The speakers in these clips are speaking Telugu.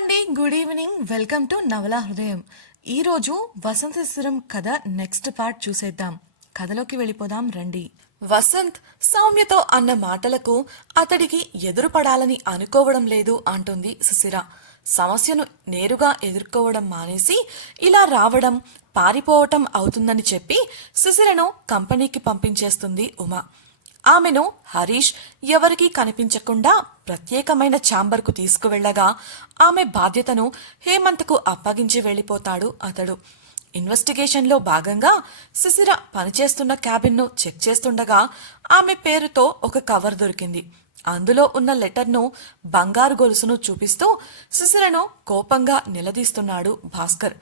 అండి, గుడ్ ఈవినింగ్. వెల్కమ్ టు నవల హృదయం. ఈరోజు వసంత శిశిరం కథ నెక్స్ట్ పార్ట్ చూసేద్దాం. కథలోకి వెళ్ళిపోదాం రండి. వసంత్ సౌమ్యతో అన్న మాటలకు అతడికి ఎదురుపడాలని అనుకోవడం లేదు అంటుంది శిశిర. సమస్యను నేరుగా ఎదుర్కోవడం మానేసి ఇలా రావడం పారిపోవటం అవుతుందని చెప్పి శిశిరను కంపెనీకి పంపించేస్తుంది ఉమా. ఆమెను హరీష్ ఎవరికీ కనిపించకుండా ప్రత్యేకమైన ఛాంబర్కు తీసుకువెళ్లగా ఆమె బాధ్యతను హేమంత్కు అప్పగించి వెళ్లిపోతాడు అతడు. ఇన్వెస్టిగేషన్లో భాగంగా శిశిర పనిచేస్తున్న క్యాబిన్ను చెక్ చేస్తుండగా ఆమె పేరుతో ఒక కవర్ దొరికింది. అందులో ఉన్న లెటర్ను, బంగారు గొలుసును చూపిస్తూ శిశిరను కోపంగా నిలదీస్తున్నాడు భాస్కర్.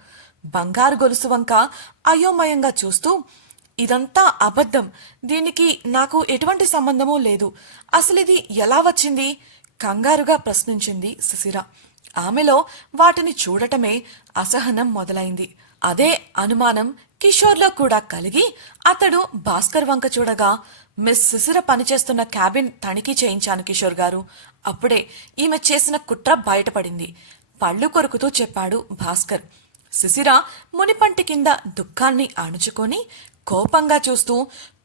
బంగారు గొలుసు వంక అయోమయంగా చూస్తూ, ఇదంతా అబద్ధం, దీనికి నాకు ఎటువంటి సంబంధమూ లేదు, అసలిది ఎలా వచ్చింది? కంగారుగా ప్రశ్నించింది శిశిర. ఆమెలో వాటిని చూడటమే అసహనం మొదలైంది. అదే అనుమానం కిషోర్లో కూడా కలిగి అతడు భాస్కర్ వంక చూడగా, మిస్ శిశిర పనిచేస్తున్న క్యాబిన్ తనిఖీ చేయించాను కిషోర్ గారు, అప్పుడే ఈమె చేసిన కుట్ర బయటపడింది, పళ్ళు కొరుకుతూ చెప్పాడు భాస్కర్. శిశిర మునిపంటి కింద దుఃఖాన్ని అణుచుకొని కోపంగా చూస్తూ,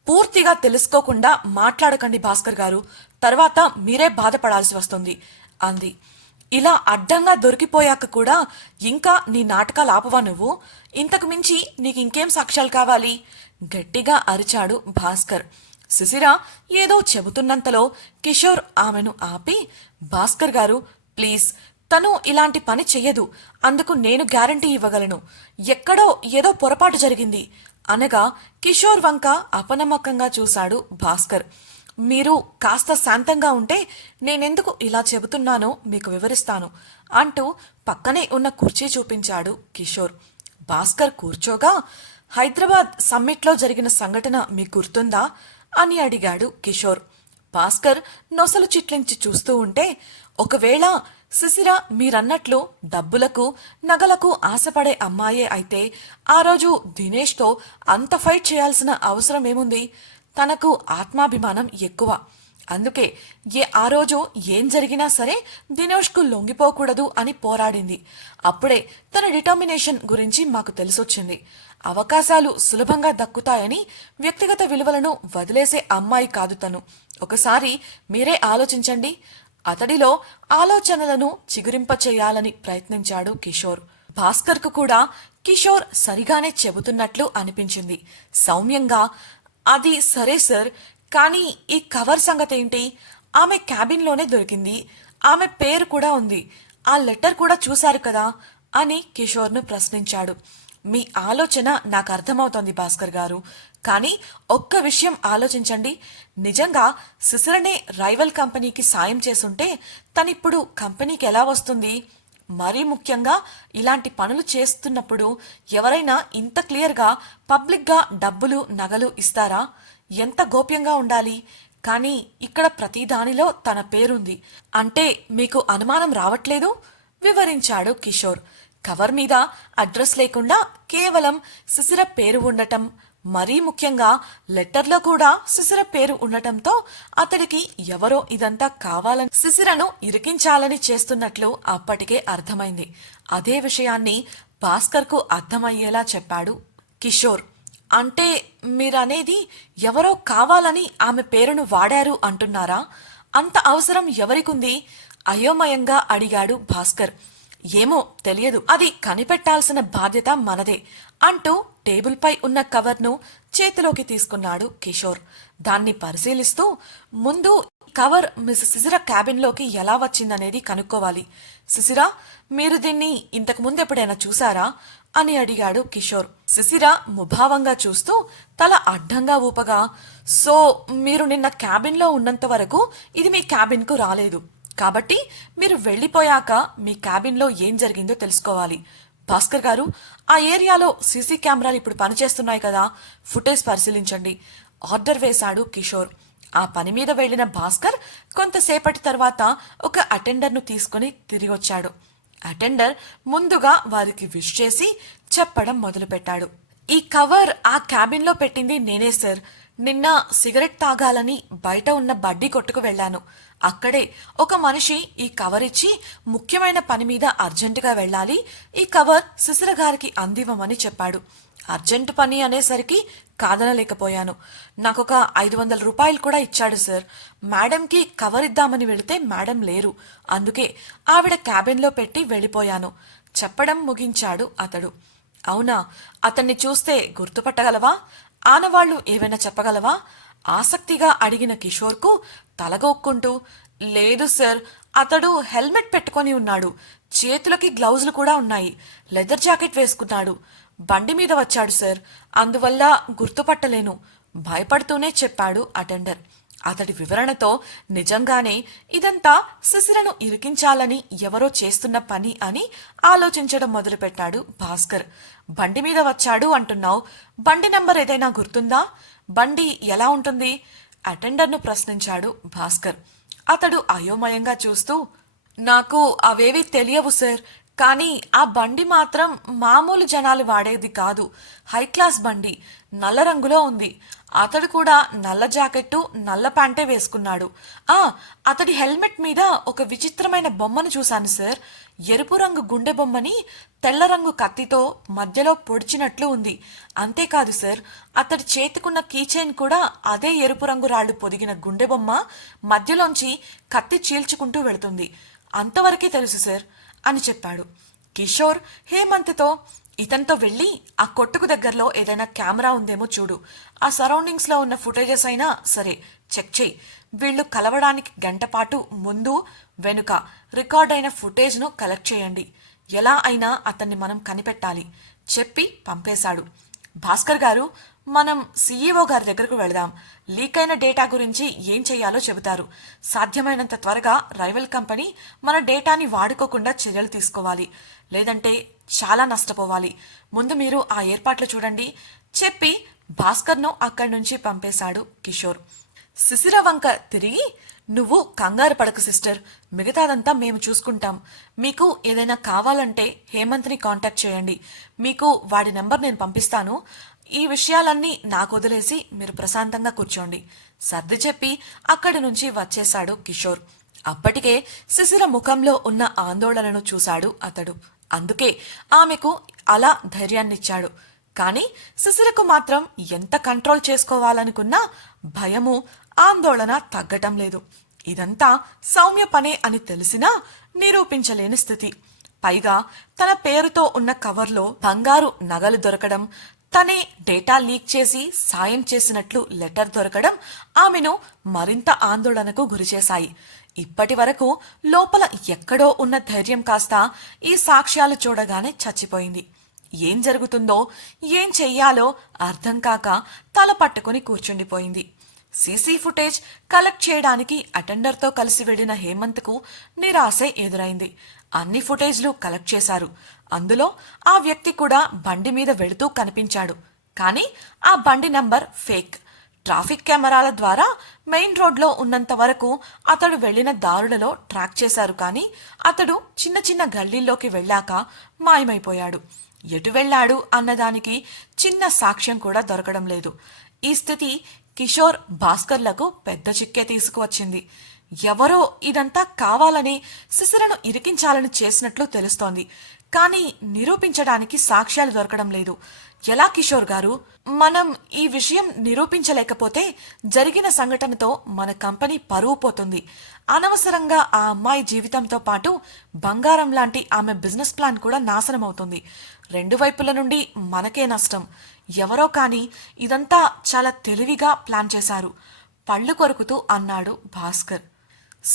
పూర్తిగా తెలుసుకోకుండా మాట్లాడకండి భాస్కర్ గారు, తర్వాత మీరే బాధపడాల్సి వస్తుంది అంది. ఇలా అడ్డంగా దొరికిపోయాక కూడా ఇంకా నీ నాటకాలు ఆపవా నువ్వు? ఇంతకు మించి నీకు ఇంకేం సాక్ష్యాలు కావాలి? గట్టిగా అరిచాడు భాస్కర్. శిశిర ఏదో చెబుతున్నంతలో కిషోర్ ఆమెను ఆపి, భాస్కర్ గారు ప్లీజ్, తను ఇలాంటి పని చెయ్యదు, అందుకు నేను గ్యారంటీ ఇవ్వగలను, ఎక్కడో ఏదో పొరపాటు జరిగింది అనగా కిషోర్ వంక అపనమ్మకంగా చూశాడు భాస్కర్. మీరు కాస్త శాంతంగా ఉంటే నేనెందుకు ఇలా చెబుతున్నానో మీకు వివరిస్తాను అంటూ పక్కనే ఉన్న కుర్చీ చూపించాడు కిషోర్. భాస్కర్ కూర్చోగా, హైదరాబాద్ సమ్మిట్లో జరిగిన సంఘటన మీకు గుర్తుందా అని అడిగాడు కిషోర్. భాస్కర్ నొసలు చిట్లించి చూస్తూ ఉంటే, ఒకవేళ శిశిర మీరన్నట్లు డబ్బులకు నగలకు ఆశపడే అమ్మాయే అయితే ఆ రోజు దినేష్తో అంత ఫైట్ చేయాల్సిన అవసరం ఏముంది? తనకు ఆత్మాభిమానం ఎక్కువ, అందుకే ఆ రోజు ఏం జరిగినా సరే దినేష్కు లొంగిపోకూడదు అని పోరాడింది. అప్పుడే తన డిటర్మినేషన్ గురించి మాకు తెలిసొచ్చింది. అవకాశాలు సులభంగా దక్కుతాయని వ్యక్తిగత విలువలను వదిలేసే అమ్మాయి కాదు తను. ఒకసారి మీరే ఆలోచించండి. అతడిలో ఆలోచనలను చిగురింపచేయాలని ప్రయత్నించాడు కిషోర్. భాస్కర్కు కూడా కిషోర్ సరిగానే చెబుతున్నట్లు అనిపించింది. సౌమ్యంగా, అది సరే సార్, కానీ ఈ కవర్ సంగతేంటి? ఆమె క్యాబిన్లోనే దొరికింది, ఆమె పేరు కూడా ఉంది, ఆ లెటర్ కూడా చూశారు కదా అని కిషోర్ను ప్రశ్నించాడు. మీ ఆలోచన నాకు అర్థమవుతోంది భాస్కర్ గారు, కానీ ఒక్క విషయం ఆలోచించండి. నిజంగా శిశిరనే రైవల్ కంపెనీకి సాయం చేసుంటే తనిప్పుడు కంపెనీకి ఎలా వస్తుంది? మరీ ముఖ్యంగా ఇలాంటి పనులు చేస్తున్నప్పుడు ఎవరైనా ఇంత క్లియర్గా పబ్లిక్గా డబ్బులు నగలు ఇస్తారా? ఎంత గోప్యంగా ఉండాలి? కానీ ఇక్కడ ప్రతిదానిలో తన పేరుంది అంటే మీకు అనుమానం రావట్లేదు? వివరించాడు కిషోర్. కవర్ మీద అడ్రస్ లేకుండా కేవలం శిశిర పేరు ఉండటం, మరీ ముఖ్యంగా లెటర్లో కూడా శిశిర పేరు ఉండటంతో అతడికి ఎవరో ఇదంతా కావాలని శిశిరను ఇరికించాలని చేస్తున్నట్లు అప్పటికే అర్థమైంది. అదే విషయాన్ని భాస్కర్కు అర్థమయ్యేలా చెప్పాడు కిషోర్. అంటే మీరనేది ఎవరో కావాలని ఆమె పేరును వాడారు అంటున్నారా? అంత అవసరం ఎవరికుంది? అయోమయంగా అడిగాడు భాస్కర్. ఏమో తెలియదు, అది కనిపెట్టాల్సిన బాధ్యత మనదే అంటూ టేబుల్పై ఉన్న కవర్ను చేతిలోకి తీసుకున్నాడు కిషోర్. దాన్ని పరిశీలిస్తూ, ముందు కవర్ మిస్ శిశిర క్యాబిన్లోకి ఎలా వచ్చిందనేది కనుక్కోవాలి. శిశిర, మీరు దీన్ని ఇంతకు ముందు ఎప్పుడైనా చూసారా అని అడిగాడు కిషోర్. శిశిర ముభావంగా చూస్తూ తల అడ్డంగా ఊపగా, సో మీరు నిన్న క్యాబిన్లో ఉన్నంత వరకు ఇది మీ క్యాబిన్కు రాలేదు, కాబట్టి మీరు వెళ్లిపోయాక మీ క్యాబిన్లో ఏం జరిగిందో తెలుసుకోవాలి. భాస్కర్ గారు, ఆ ఏరియాలో సీసీ కెమెరాలు ఇప్పుడు పనిచేస్తున్నాయి కదా, ఫుటేజ్ పరిశీలించండి ఆర్డర్ వేశాడు కిషోర్. ఆ పని మీద వెళ్లిన భాస్కర్ కొంతసేపటి తర్వాత ఒక అటెండర్ను తీసుకుని తిరిగొచ్చాడు. అటెండర్ ముందుగా వారికి విష్ చేసి చెప్పడం మొదలుపెట్టాడు. ఈ కవర్ ఆ క్యాబిన్లో పెట్టింది నేనే సార్, నిన్న సిగరెట్ తాగాలని బయట ఉన్న బడ్డీ కొట్టుకు వెళ్ళాను. అక్కడే ఒక మనిషి ఈ కవర్ ఇచ్చి ముఖ్యమైన పని మీద అర్జెంటుగా వెళ్ళాలి, ఈ కవర్ శిశిర గారికి అందివ్వమని చెప్పాడు. అర్జెంటు పని అనేసరికి కాదనలేకపోయాను. నాకొక 500 రూపాయలు కూడా ఇచ్చాడు సార్. మేడంకి కవర్ ఇద్దామని వెళితే మేడం లేరు, అందుకే ఆవిడ క్యాబిన్లో పెట్టి వెళ్ళిపోయాను చెప్పడం ముగించాడు అతడు. అవునా, అతన్ని చూస్తే గుర్తుపట్టగలవా? ఆనవాళ్లు ఏవైనా చెప్పగలవా? ఆసక్తిగా అడిగిన కిషోర్కు తలగొక్కుంటూ, లేదు సార్, అతడు హెల్మెట్ పెట్టుకొని ఉన్నాడు, చేతులకి గ్లౌజులు కూడా ఉన్నాయి, లెదర్ జాకెట్ వేసుకున్నాడు, బండి మీద వచ్చాడు సార్, అందువల్ల గుర్తుపట్టలేను భయపడుతూనే చెప్పాడు అటెండర్. అతడి వివరణతో నిజంగానే ఇదంతా శిశిరను ఇరికించాలని ఎవరో చేస్తున్న పని అని ఆలోచించడం మొదలుపెట్టాడు భాస్కర్. బండి మీద వచ్చాడు అంటున్నావు, బండి నంబర్ ఏదైనా గుర్తుందా? బండి ఎలా ఉంటుంది? అటెండర్ను ప్రశ్నించాడు భాస్కర్. అతడు అయోమయంగా చూస్తూ, నాకు అవేవి తెలియవు సార్, కానీ ఆ బండి మాత్రం మామూలు జనాలు వాడేది కాదు, హై క్లాస్ బండి, నల్ల రంగులో ఉంది. అతడు కూడా నల్ల జాకెట్టు నల్ల ప్యాంటే వేసుకున్నాడు. అతడి హెల్మెట్ మీద ఒక విచిత్రమైన బొమ్మను చూశాను సార్. ఎరుపు రంగు గుండె బొమ్మని తెల్ల రంగు కత్తితో మధ్యలో పొడిచినట్లు ఉంది. అంతేకాదు సార్, అతడి చేతికున్న కీచైన్ కూడా అదే ఎరుపు రంగు రాళ్లు పొదిగిన గుండె బొమ్మ మధ్యలోంచి కత్తి చీల్చుకుంటూ వెళుతుంది. అంతవరకే తెలుసు సార్ అని చెప్పాడు. కిషోర్ హేమంత్తో, ఇతనితో వెళ్ళి ఆ కొట్టుకు దగ్గరలో ఏదైనా కెమెరా ఉందేమో చూడు, ఆ సరౌండింగ్స్ లో ఉన్న ఫుటేజెస్ అయినా సరే చెక్ చేయి. వీళ్లు కలవడానికి గంటపాటు ముందు వెనుక రికార్డ్ అయిన ఫుటేజ్ను కలెక్ట్ చేయండి. ఎలా అయినా అతన్ని మనం కనిపెట్టాలి చెప్పి పంపేశాడు. భాస్కర్ గారు, మనం సీఈఓ గారి దగ్గరకు వెళదాం. లీక్ అయిన డేటా గురించి ఏం చెయ్యాలో చెబుతారు. సాధ్యమైనంత త్వరగా రైవల్ కంపెనీ మన డేటాని వాడుకోకుండా చర్యలు తీసుకోవాలి, లేదంటే చాలా నష్టపోవాలి. ముందు మీరు ఆ ఏర్పాట్లు చూడండి చెప్పి భాస్కర్ను అక్కడి నుంచి పంపేశాడు కిషోర్. శిశిర వంక తిరిగి, నువ్వు కంగారు పడకు సిస్టర్, మిగతాదంతా మేము చూసుకుంటాం. మీకు ఏదైనా కావాలంటే హేమంత్ని కాంటాక్ట్ చేయండి, మీకు వాడి నెంబర్ నేను పంపిస్తాను. ఈ విషయాలన్నీ నాకు వదిలేసి మీరు ప్రశాంతంగా కూర్చోండి సర్ది చెప్పి అక్కడి నుంచి వచ్చేశాడు కిషోర్. అప్పటికే శిశిర ముఖంలో ఉన్న ఆందోళనను చూశాడు అతడు. అందుకే ఆమెకు అలా ధైర్యాన్నిచ్చాడు. కాని శిశిరకు మాత్రం ఎంత కంట్రోల్ చేసుకోవాలనుకున్నా భయము, ఆందోళన తగ్గటం లేదు. ఇదంతా సౌమ్య పనే అని తెలిసినా నిరూపించలేని స్థితి. పైగా తన పేరుతో ఉన్న కవర్లో బంగారు నగలు దొరకడం, తనే డేటా లీక్ చేసి సాయం చేసినట్లు లెటర్ దొరకడం ఆమెను మరింత ఆందోళనకు గురిచేశాయి. ఇప్పటి వరకు లోపల ఎక్కడో ఉన్న ధైర్యం కాస్త ఈ సాక్ష్యాలు చూడగానే చచ్చిపోయింది. ఏం జరుగుతుందో, ఏం చెయ్యాలో అర్థం కాక తల పట్టుకుని కూర్చుండిపోయింది. సీసీ ఫుటేజ్ కలెక్ట్ చేయడానికి అటెండర్తో కలిసి వెళ్లిన హేమంత్కు నిరాశే ఎదురైంది. అన్ని ఫుటేజ్లు కలెక్ట్ చేశారు. అందులో ఆ వ్యక్తి కూడా బండి మీద వెళుతూ కనిపించాడు. కానీ ఆ బండి నంబర్ ఫేక్. ట్రాఫిక్ కెమెరాల ద్వారా మెయిన్ రోడ్లో ఉన్నంత వరకు అతడు వెళ్లిన దారులలో ట్రాక్ చేశారు. కానీ అతడు చిన్న చిన్న గల్లీల్లోకి వెళ్ళాక మాయమైపోయాడు. ఎటు వెళ్లాడు అన్నదానికి చిన్న సాక్ష్యం కూడా దొరకడం లేదు. ఈ స్థితి కిషోర్, భాస్కర్లకు పెద్ద చిక్కే తీసుకువచ్చింది. ఎవరో ఇదంతా కావాలని శిశిరను ఇరికించాలని చేసినట్లు తెలుస్తోంది. కానీ నిరూపించడానికి సాక్ష్యాలు దొరకడం లేదు. ఎలా కిషోర్ గారు? మనం ఈ విషయం నిరూపించలేకపోతే జరిగిన సంఘటనతో మన కంపెనీ పరువు పోతుంది. అనవసరంగా ఆ అమ్మాయి జీవితంతో పాటు బంగారం లాంటి ఆమె బిజినెస్ ప్లాన్ కూడా నాశనమవుతుంది. రెండు వైపుల నుండి మనకే నష్టం. ఎవరో కానీ ఇదంతా చాలా తెలివిగా ప్లాన్ చేశారు పళ్ళు కొరుకుతూ అన్నాడు భాస్కర్.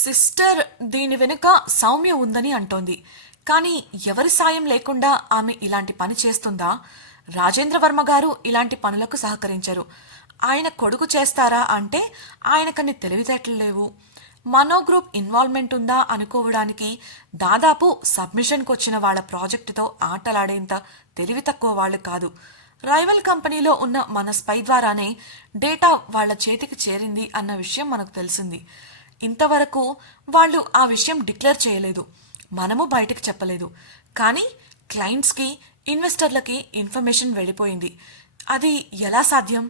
సిస్టర్, దీని వెనుక సౌమ్య ఉందని అంటోంది. కానీ ఎవరి సాయం లేకుండా ఆమె ఇలాంటి పని చేస్తుందా? రాజేంద్రవర్మ గారు ఇలాంటి పనులకు సహకరించరు. ఆయన కొడుకు చేస్తారా అంటే ఆయనకన్ని తెలివితేటలు లేవు. మనో గ్రూప్ ఇన్వాల్వ్మెంట్ ఉందా అనుకోవడానికి దాదాపు సబ్మిషన్కి వచ్చిన వాళ్ళ ప్రాజెక్టుతో ఆటలాడేంత తెలివి తక్కువ వాళ్ళు కాదు. రైవల్ కంపెనీలో ఉన్న మన స్పై ద్వారానే డేటా వాళ్ల చేతికి చేరింది అన్న విషయం మనకు తెలిసింది. ఇంతవరకు వాళ్ళు ఆ విషయం డిక్లేర్ చేయలేదు, మనము బయటకు చెప్పలేదు. కానీ క్లయింట్స్కి, ఇన్వెస్టర్లకి ఇన్ఫర్మేషన్ వెళ్ళిపోయింది. అది ఎలా సాధ్యం?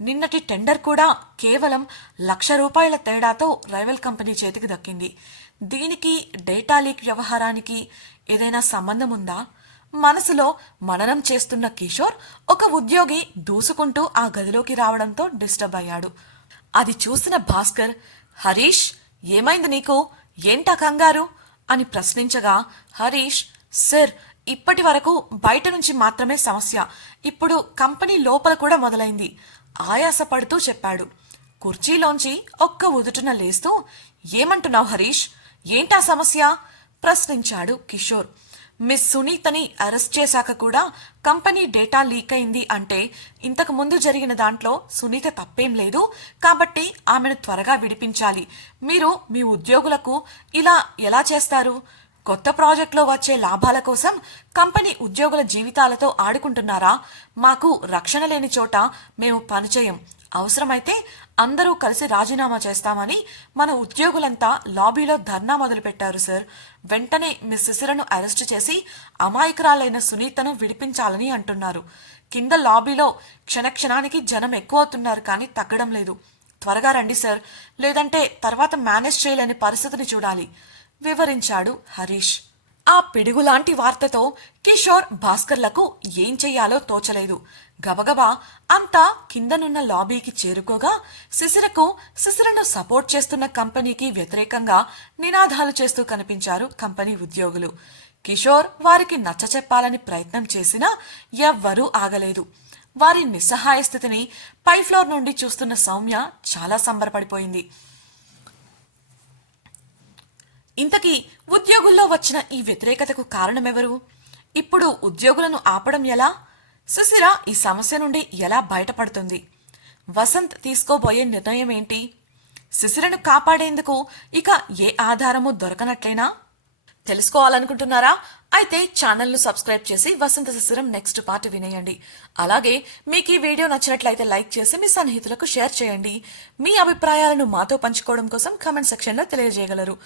నిన్నటి టెండర్ కూడా కేవలం ₹1,00,000 తేడాతో రైవల్ కంపెనీ చేతికి దక్కింది. దీనికి డేటా లీక్ వ్యవహారానికి ఏదైనా సంబంధం ఉందా? మనసులో మననం చేస్తున్న కిషోర్ ఒక ఉద్యోగి దూసుకుంటూ ఆ గదిలోకి రావడంతో డిస్టర్బ్ అయ్యాడు. అది చూసిన భాస్కర్, హరీష్ ఏమైంది నీకు, ఏంటా కంగారు అని ప్రశ్నించగా హరీష్, సార్ ఇప్పటి వరకు బయట నుంచి మాత్రమే సమస్య, ఇప్పుడు కంపెనీ లోపల కూడా మొదలైంది ఆయాసపడుతూ చెప్పాడు. కుర్చీలోంచి ఒక్క ఉదుటున లేస్తూ, ఏమంటున్నావు హరీష్, ఏంటా సమస్య ప్రశ్నించాడు కిషోర్. మిస్ సునీతని అరెస్ట్ చేశాక కూడా కంపెనీ డేటా లీక్ అయింది అంటే ఇంతకు ముందు జరిగిన దాంట్లో సునీత తప్పేం లేదు, కాబట్టి ఆమెను త్వరగా విడిపించాలి. మీరు మీ ఉద్యోగులకు ఇలా ఎలా చేస్తారు? కొత్త ప్రాజెక్టులో వచ్చే లాభాల కోసం కంపెనీ ఉద్యోగుల జీవితాలతో ఆడుకుంటున్నారా? మాకు రక్షణ లేని చోట మేము పనిచేయం. అవసరమైతే అందరూ కలిసి రాజీనామా చేస్తామని మన ఉద్యోగులంతా లాబీలో ధర్నా మొదలుపెట్టారు సార్. వెంటనే మిస్ సిసిరను అరెస్టు చేసి అమాయకురాలైన సునీతను విడిపించాలని అంటున్నారు. కింద లాబీలో క్షణక్షణానికి జనం ఎక్కువ అవుతున్నారు కానీ తగ్గడం లేదు. త్వరగా రండి సార్, లేదంటే తర్వాత మేనేజ్ చేయలేని పరిస్థితిని చూడాలి వివరించాడు హరీష్. ఆ పిడుగులాంటి వార్తతో కిషోర్, భాస్కర్లకు ఏం చెయ్యాలో తోచలేదు. గబగబా అంతా కిందనున్న లాబీకి చేరుకోగా సిసిరను సపోర్ట్ చేస్తున్న కంపెనీకి వ్యతిరేకంగా నినాదాలు చేస్తూ కనిపించారు కంపెనీ ఉద్యోగులు. కిషోర్ వారికి నచ్చచెప్పాలని ప్రయత్నం చేసినా ఎవ్వరూ ఆగలేదు. వారి నిస్సహాయ స్థితిని పై ఫ్లోర్ నుండి చూస్తున్న సౌమ్య చాలా సంబరపడిపోయింది. ఇంతకీ ఉద్యోగుల్లో వచ్చిన ఈ వ్యతిరేకతకు కారణమెవరు? ఇప్పుడు ఉద్యోగులను ఆపడం ఎలా? సుశీల ఈ సమస్య నుండి ఎలా బయటపడుతుంది? వసంత్ తీసుకోబోయే నిర్ణయం ఏంటి? సుశీలను కాపాడేందుకు ఇక ఏ ఆధారము దొరకనట్లేనా? తెలుసుకోవాలనుకుంటున్నారా? అయితే ఛానల్ను సబ్స్క్రైబ్ చేసి వసంత శిశిరం నెక్స్ట్ పార్ట్ వినేయండి. అలాగే మీకు ఈ వీడియో నచ్చినట్లయితే లైక్ చేసి మీ సన్నిహితులకు షేర్ చేయండి. మీ అభిప్రాయాలను మాతో పంచుకోవడం కోసం కామెంట్ సెక్షన్లో తెలియజేయగలరు.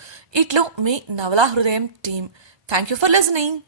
ఇట్లు మీ నవలా హృదయం team. Thank you for listening.